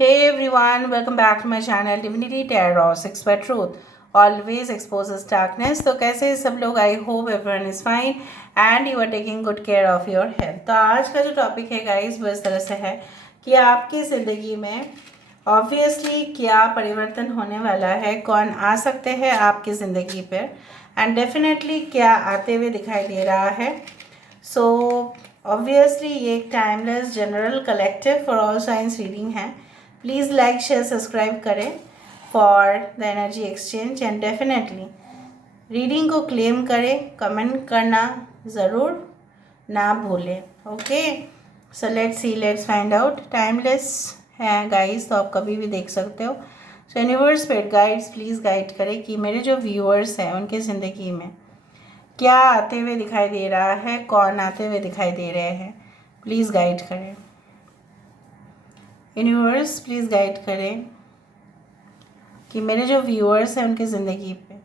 Hey everyone, welcome back to my channel Divinity Tarot 6 by Truth. Always exposes darkness. तो कैसे हैं सब लोग? I hope everyone is fine and you are taking good care of your health. तो आज का जो topic है गाइस वो इस तरह से है कि आपकी ज़िंदगी में ऑब्वियसली क्या परिवर्तन होने वाला है, कौन आ सकते हैं आपकी ज़िंदगी पर एंड डेफिनेटली क्या आते हुए दिखाई दे रहा है। सो ऑब्वियसली ये एक timeless general collective for all science reading है। प्लीज़ लाइक शेयर सब्सक्राइब करें for the energy exchange and definitely reading को क्लेम करें, कमेंट करना ज़रूर ना भूलें। Okay, so let's see, let's find out. Timeless है गाइस, तो आप कभी भी देख सकते हो। सो universe spirit guides please guide करें कि मेरे जो व्यूअर्स हैं उनकी ज़िंदगी में क्या आते हुए दिखाई दे रहा है, कौन आते हुए दिखाई दे रहे हैं। प्लीज़ गाइड करें यूनिवर्स, प्लीज़ गाइड करें कि मेरे जो व्यूअर्स हैं उनकी ज़िंदगी पे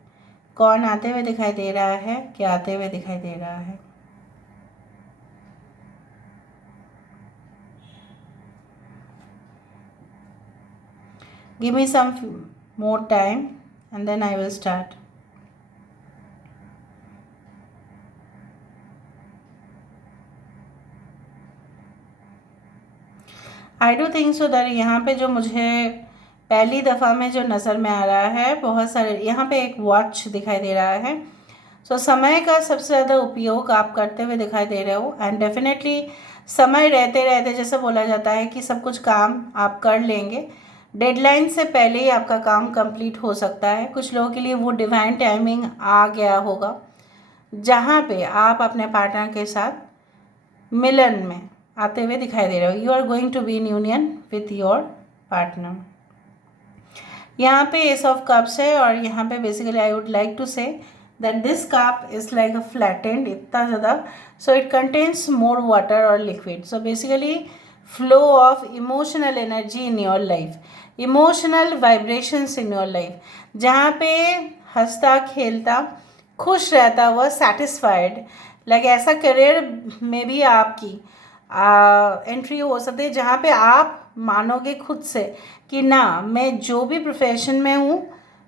कौन आते हुए दिखाई दे रहा है, क्या आते हुए दिखाई दे रहा है। Give me some more time and then I will start. I do think so that यहाँ पे जो मुझे पहली दफ़ा में जो नज़र में आ रहा है, बहुत सारे यहाँ पे एक वॉच दिखाई दे रहा है। सो समय का सबसे ज़्यादा उपयोग आप करते हुए दिखाई दे रहे हो एंड डेफिनेटली समय रहते रहते जैसे बोला जाता है कि सब कुछ काम आप कर लेंगे, डेडलाइन से पहले ही आपका काम कंप्लीट हो सकता है। कुछ लोगों के लिए वो डिवाइन टाइमिंग आ गया होगा जहाँ पे आप अपने पार्टनर के साथ मिलन में आते हुए दिखाई दे रहे हो। You are going to be in union with your partner. यहाँ पे एस ऑफ कप्स है और यहाँ पे basically I would like to say that this cup is like a flattened इतना ज़्यादा, so it contains more water और liquid. So basically flow of emotional energy in your life, emotional vibrations in your life, जहाँ पे हंसता खेलता खुश रहता हुआ सेटिस्फाइड, लाइक ऐसा करियर में भी आपकी एंट्री हो सकती है जहाँ पे आप मानोगे खुद से कि ना, मैं जो भी प्रोफेशन में हूँ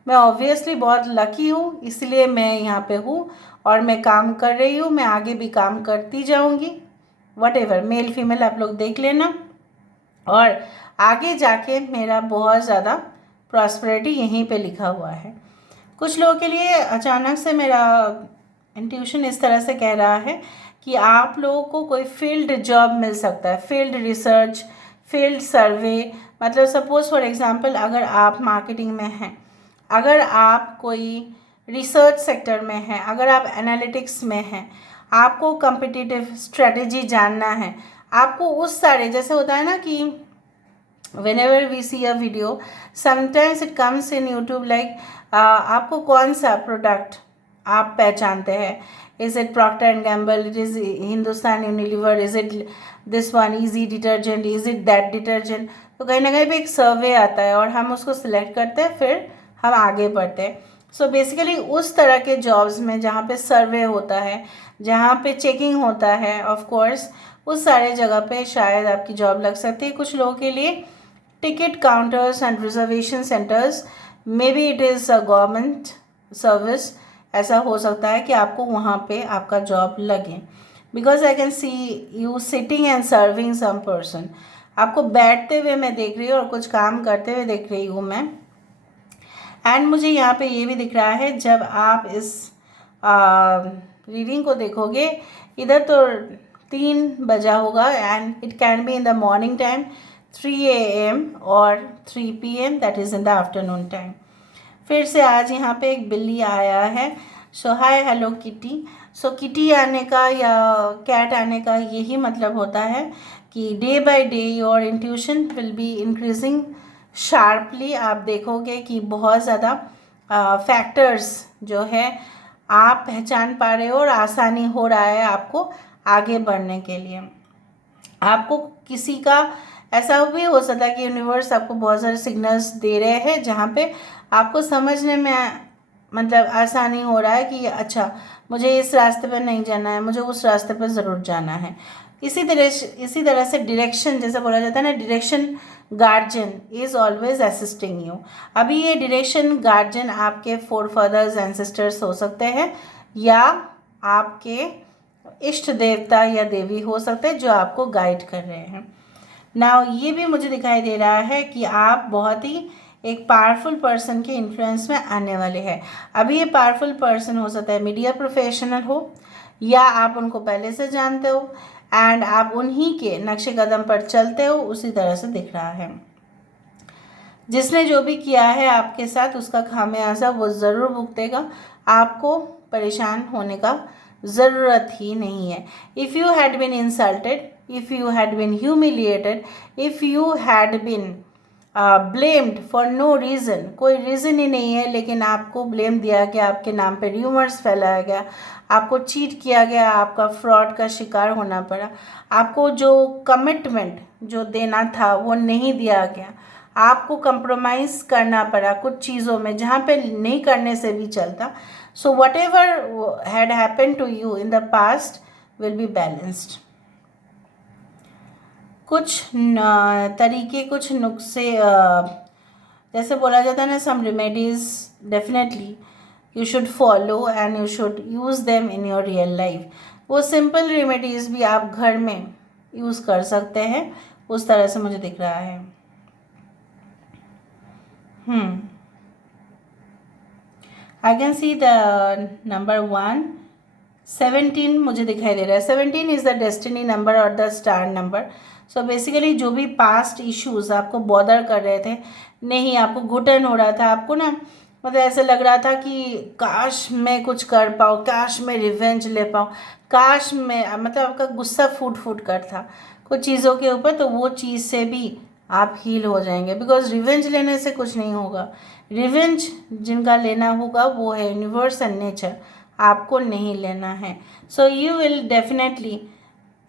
मैं ऑब्वियसली बहुत लकी हूँ, इसलिए मैं यहाँ पे हूँ और मैं काम कर रही हूँ, मैं आगे भी काम करती जाऊँगी। वट एवर, मेल फीमेल आप लोग देख लेना, और आगे जाके मेरा बहुत ज़्यादा प्रॉस्पेरिटी यहीं पे लिखा हुआ है। कुछ लोगों के लिए अचानक से मेरा इंट्यूशन इस तरह से कह रहा है कि आप लोगों को कोई फील्ड जॉब मिल सकता है, फील्ड रिसर्च, फील्ड सर्वे। मतलब सपोज़ फॉर एग्ज़ाम्पल अगर आप मार्केटिंग में हैं, अगर आप कोई रिसर्च सेक्टर में हैं, अगर आप एनालिटिक्स में हैं, आपको कम्पिटिटिव स्ट्रेटजी जानना है, आपको उस सारे जैसे होता है ना कि whenever we see a video sometimes it comes in YouTube like आपको कौन सा प्रोडक्ट आप पहचानते हैं, is it Procter and Gamble, it is Hindustan Unilever, is it this one easy detergent, is it that detergent. तो कहीं ना कहीं पे एक सर्वे आता है और हम उसको सिलेक्ट करते हैं, फिर हम आगे बढ़ते हैं। सो बेसिकली उस तरह के जॉब्स में जहाँ पे सर्वे होता है, जहाँ पे चेकिंग होता है, ऑफ कोर्स उस सारे जगह पे शायद आपकी जॉब लग सकती है। कुछ लोगों के लिए ticket counters and reservation centres, may be it is a government service, ऐसा हो सकता है कि आपको वहाँ पे आपका जॉब लगे। Because I can see you sitting and serving some person, आपको बैठते हुए मैं देख रही हूँ और कुछ काम करते हुए देख रही हूँ मैं। एंड मुझे यहाँ पे ये भी दिख रहा है जब आप इस रीडिंग को देखोगे, इधर तो 3 बजा होगा and it can be in the morning time 3 AM और 3 PM, that is in the afternoon time. फिर से आज यहाँ पे एक बिल्ली आया है। सो हाय हेलो किटी। सो किटी आने का या कैट आने का यही मतलब होता है कि day by day your intuition will be increasing sharply. आप देखोगे कि बहुत ज़्यादा फैक्टर्स जो है आप पहचान पा रहे हो और आसानी हो रहा है आपको आगे बढ़ने के लिए। आपको किसी का ऐसा भी हो सकता है कि यूनिवर्स आपको बहुत सारे सिग्नल्स दे रहे हैं जहाँ पे आपको समझने में मतलब आसानी हो रहा है कि अच्छा मुझे इस रास्ते पर नहीं जाना है, मुझे उस रास्ते पर ज़रूर जाना है। इसी तरह से डायरेक्शन, जैसे बोला जाता है ना, direction guardian is always assisting you. अभी ये डायरेक्शन गार्जियन आपके फोर फादर्स एंसेस्टर्स हो सकते हैं, या आपके इष्ट देवता या देवी हो सकते हैं जो आपको गाइड कर रहे हैं। नाउ ये भी मुझे दिखाई दे रहा है कि आप बहुत ही एक पावरफुल पर्सन के इन्फ्लुएंस में आने वाले हैं। अभी ये पावरफुल पर्सन हो सकता है मीडिया प्रोफेशनल हो, या आप उनको पहले से जानते हो एंड आप उन्हीं के नक्शे कदम पर चलते हो, उसी तरह से दिख रहा है। जिसने जो भी किया है आपके साथ, उसका खामियाजा वो ज़रूर भुगतेगा। आपको परेशान होने का ज़रूरत ही नहीं है। If you had been insulted, if you had been humiliated, if you had been blamed for no reason, कोई रीज़न ही नहीं है लेकिन आपको ब्लेम दिया गया, आपके नाम पे र्यूमर्स फैलाया गया, आपको चीट किया गया, आपका फ्रॉड का शिकार होना पड़ा, आपको जो कमिटमेंट जो देना था वो नहीं दिया गया, आपको कंप्रोमाइज़ करना पड़ा कुछ चीज़ों में जहाँ पे नहीं करने से भी चलता। So whatever had happen to you in the past will be balanced. कुछ तरीके, कुछ नुस्खे, जैसे बोला जाता है ना, some remedies definitely you should follow and you should use them in your real life. वो सिंपल रेमेडीज़ भी आप घर में यूज़ कर सकते हैं, उस तरह से मुझे दिख रहा है। आई कैन सी द नंबर 17 मुझे दिखाई दे रहा है। 17 इज़ द डेस्टिनी नंबर और the star number. So basically जो भी पास्ट इश्यूज़ आपको बॉदर कर रहे थे, नहीं आपको घुटन हो रहा था, आपको ना मतलब ऐसे लग रहा था कि काश मैं कुछ कर पाऊँ, काश मैं रिवेंज ले पाऊँ, काश मैं, मतलब आपका गुस्सा फूट फूट कर था कुछ चीज़ों के ऊपर, तो वो चीज़ से भी आप हील हो जाएंगे। बिकॉज रिवेंज लेने से कुछ नहीं होगा। रिवेंज जिनका लेना होगा वो है यूनिवर्स एंड नेचर, आपको नहीं लेना है। So you will definitely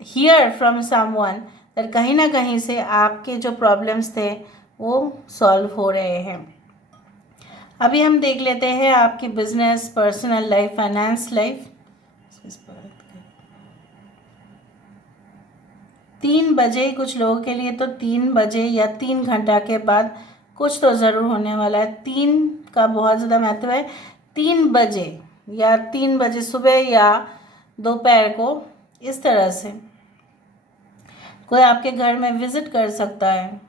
here from someone that कहीं ना कहीं से आपके जो प्रॉब्लम्स थे वो सॉल्व हो रहे हैं। अभी हम देख लेते हैं आपकी business, personal life, finance life. 3 बजे कुछ लोगों के लिए तो 3 बजे या 3 घंटा के बाद कुछ तो ज़रूर होने वाला है। 3 का बहुत ज़्यादा महत्व है। 3 बजे या 3 बजे सुबह या दोपहर को इस तरह से कोई आपके घर में विज़िट कर सकता है।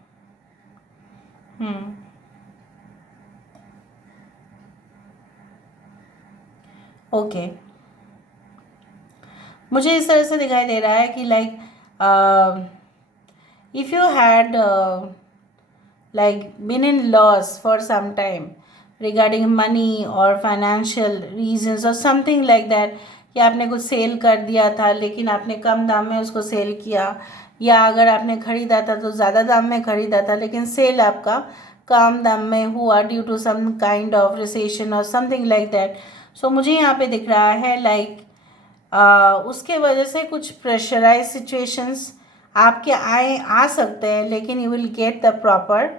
ओके, मुझे इस तरह से दिखाई दे रहा है कि like if you had like been in loss for some time regarding money or financial reasons or something like that, कि आपने कुछ सेल कर दिया था लेकिन आपने कम दाम में उसको सेल किया, या अगर आपने ख़रीदा था तो ज़्यादा दाम में ख़रीदा था लेकिन सेल आपका कम दाम में हुआ due to some kind of recession और समथिंग लाइक दैट। सो मुझे यहाँ पे दिख रहा है लाइक उसके वजह से कुछ प्रेशराइज सिचुएशंस आपके आ सकते हैं, लेकिन you will get the proper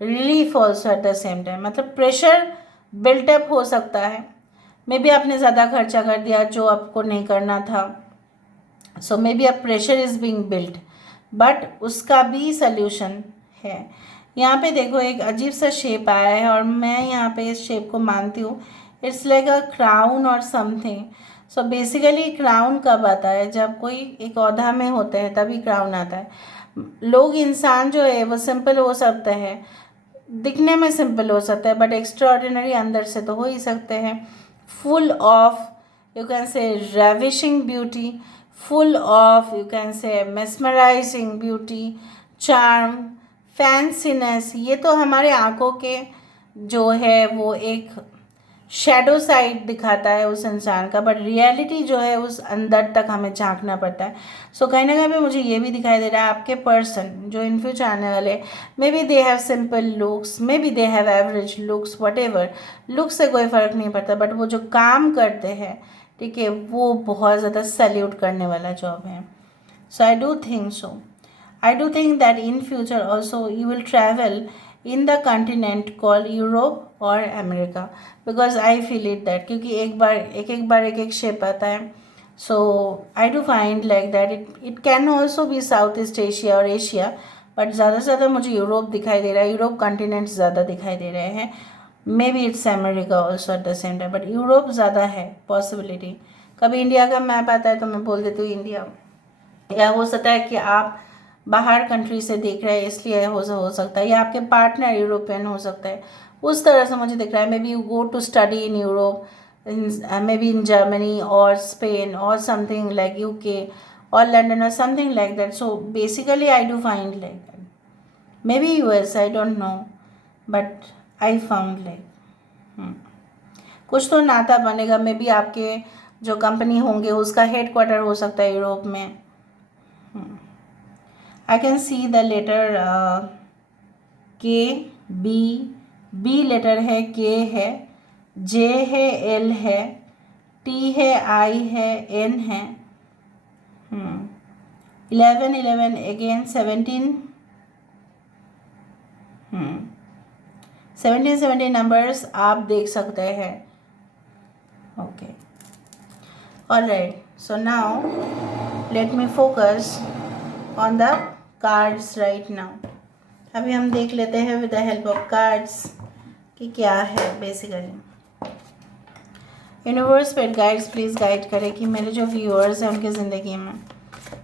relief also at the same time. मतलब प्रेशर बिल्टअप हो सकता है, मे बी आपने ज़्यादा खर्चा कर दिया जो आपको नहीं करना था। So maybe a pressure is being built, but उसका भी सल्यूशन है। यहाँ पे देखो एक अजीब सा शेप आया है और मैं यहाँ पे इस शेप को मानती हूँ, इट्स लाइक अ क्राउन और समथिंग। सो बेसिकली क्राउन कब आता है? जब कोई एक ओहदा में होते हैं तभी क्राउन आता है। लोग, इंसान जो है वो सिंपल हो सकते हैं, दिखने में सिंपल हो सकता है, बट एक्स्ट्राऑर्डिनरी अंदर से तो हो ही सकते हैं। Full of you can say ravishing beauty, full of you can say mesmerizing beauty, charm, fanciness. ये तो हमारे आँखों के जो है वो एक शैडो साइड दिखाता है उस इंसान का, बट रियलिटी जो है उस अंदर तक हमें झांकना पड़ता है। सो कहीं ना कहीं पे मुझे ये भी दिखाई दे रहा है आपके पर्सन जो इन फ्यूचर आने वाले, may be they have simple looks, may be they have average looks, what ever, look से कोई फ़र्क नहीं पड़ता, बट वो जो काम करते हैं, ठीक है, वो बहुत ज़्यादा सैल्यूट करने वाला जॉब है। So I do think so, I do think that in future also you will travel in the continent called Europe or America, because I feel it that, क्योंकि एक बार एक शेप आता है So I do find like that it can also be Southeast Asia और Asia, but ज़्यादा से ज़्यादा मुझे यूरोप दिखाई दे रहा है, यूरोप कॉन्टिनेंट ज़्यादा दिखाई दे रहे हैं. May be it's America also at the same time, but Europe ज़्यादा है पॉसिबिलिटी. कभी इंडिया का मैप आता है तो मैं बोल देती हूँ इंडिया, या हो सकता है कि आप बाहर कंट्री से देख रहे हैं इसलिए हो सकता है, या आपके पार्टनर यूरोपियन हो सकता है, उस तरह से मुझे दिख रहा है. Maybe you go to study in Europe, maybe in Germany or Spain or something like UK or London or something like that. So basically I do find like that. Maybe US, I don't know, but I found like कुछ तो नाता बनेगा. May be आपके जो company होंगे उसका head quarter हो सकता है यूरोप में. I can see the letter K, B letter है, के है, जे है, एल है, टी है, आई है, एन है. 11 अगेन 17 नंबर्स आप देख सकते हैं. Okay, alright. So now let me focus on the cards right now. अभी हम देख लेते हैं with the help of cards कि क्या है basically. Universe paid guides please guide करें कि मेरे जो व्यूअर्स हैं उनकी ज़िंदगी में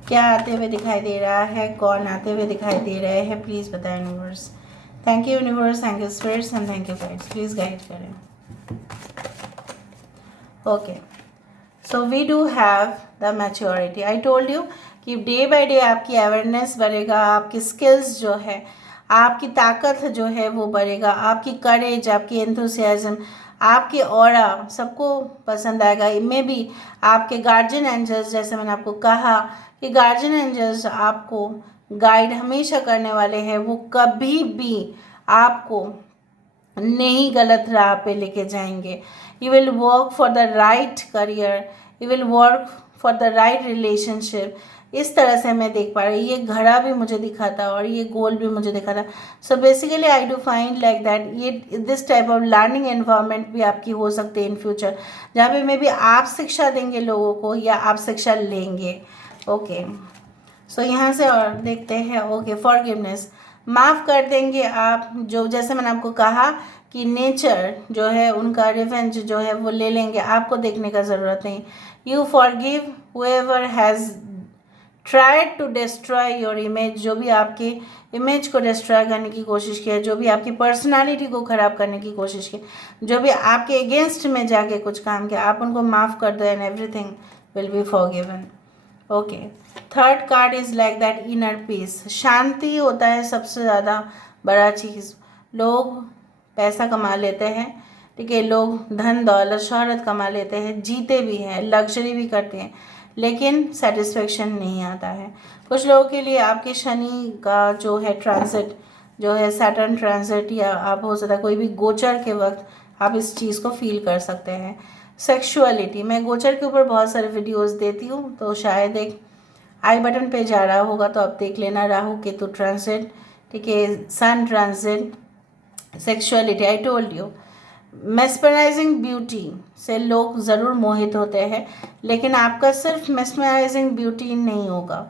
क्या आते हुए दिखाई दे रहा है, कौन आते हुए दिखाई दे रहे हैं. प्लीज़ बताएं universe. Thank you universe, thank you spirits and thank you guides. Please guide करें. Okay, so we do have the maturity. I told you कि डे बाय डे आपकी अवेयरनेस बढ़ेगा, आपकी स्किल्स जो है, आपकी ताकत जो है वो बढ़ेगा, आपकी करेज, आपकी एंथुसियाज्म, आपके ऑरा सबको पसंद आएगा. मे बी आपके गार्जियन एंजल्स, जैसे मैंने आपको कहा कि गार्जियन एंजल्स आपको गाइड हमेशा करने वाले हैं. वो कभी भी आपको नहीं गलत राह पे लेके जाएंगे. You will work for the right career, you will work for the right relationship. इस तरह से मैं देख पा रही. ये घड़ा भी मुझे दिखा था और ये गोल भी मुझे दिखा था. So basically I do find like that ये this type of learning environment भी आपकी हो सकती है इन फ्यूचर, जहाँ पे मे बी आप शिक्षा देंगे लोगों को या आप शिक्षा लेंगे. ओके, सो यहाँ से और देखते हैं. ओके, फॉरगिवनेस, माफ़ कर देंगे आप. जो जैसे मैंने आपको कहा कि नेचर जो है उनका रिवेंज जो है वो ले लेंगे, आपको देखने का ज़रूरत नहीं. You forgive whoever has tried to destroy your image. जो भी आपकी इमेज को डिस्ट्रॉय करने की कोशिश किया, जो भी आपकी पर्सनालिटी को ख़राब करने की कोशिश की, जो भी आपके अगेंस्ट में जाके कुछ काम किया, आप उनको माफ़ कर दो and everything will be forgiven. Okay, third card is like that inner peace. शांति होता है सबसे ज़्यादा बड़ा चीज़. लोग पैसा कमा लेते हैं, ठीक है, लोग धन दौलत शोहरत कमा लेते हैं, जीते भी हैं, लग्जरी भी करते हैं, लेकिन सेटिस्फेक्शन नहीं आता है. कुछ लोगों के लिए आपके शनि का जो है ट्रांजिट जो है सैटर्न ट्रांजिट, या आप हो सकता है कोई भी गोचर के वक्त आप इस चीज़ को फील कर सकते हैं. सेक्सुअलिटी, मैं गोचर के ऊपर बहुत सारे वीडियोस देती हूँ, तो शायद एक आई बटन पे जा रहा होगा तो आप देख लेना. राहु केतु ट्रांजिट, ठीक है, sun transit, sexuality. I told you mesmerizing beauty से लोग ज़रूर मोहित होते हैं, लेकिन आपका सिर्फ मेस्मराइजिंग ब्यूटी नहीं होगा,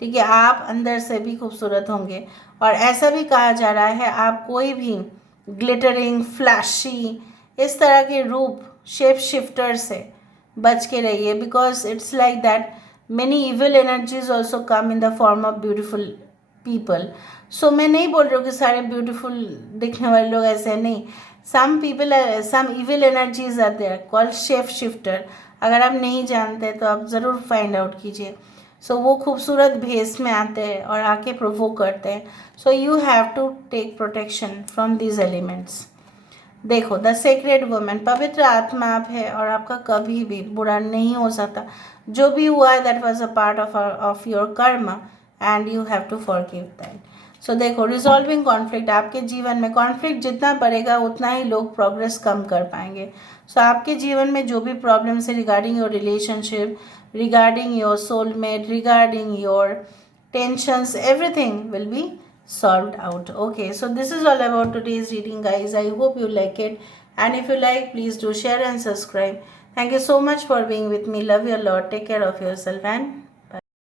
ठीक है, आप अंदर से भी खूबसूरत होंगे. और ऐसा भी कहा जा रहा है आप कोई भी ग्लिटरिंग, फ्लैशी, इस तरह के रूप, शेप शिफ्टर से बच के रहिए, because it's like that many evil energies also come in the form of beautiful people. So मैं नहीं बोल रही हूँ कि सारे ब्यूटीफुल दिखने वाले लोग ऐसे नहीं. Some people, some evil energies are there called shape shifter. अगर आप नहीं जानते तो आप ज़रूर फाइंड आउट कीजिए. सो वो खूबसूरत भेस में आते हैं और आके प्रोवोक करते हैं. So you have to take protection from these elements. देखो, द सेक्रेड वुमेन, पवित्र आत्मा आप है और आपका कभी भी बुरा नहीं हो सकता. जो भी हुआ है that was a part of your karma and you have to forgive that. So देखो, रिजॉल्विंग कॉन्फ्लिक्ट, आपके जीवन में कॉन्फ्लिक्ट जितना बढ़ेगा उतना ही लोग प्रोग्रेस कम कर पाएंगे. सो आपके जीवन में जो भी प्रॉब्लम्स है regarding your relationship, regarding your soulmate, regarding your tensions, everything will be solved out. Okay, so this is all about today's reading, guys. I hope you like it, and if you like, please do share and subscribe. Thank you so much for being with me. Love you a lot. Take care of yourself and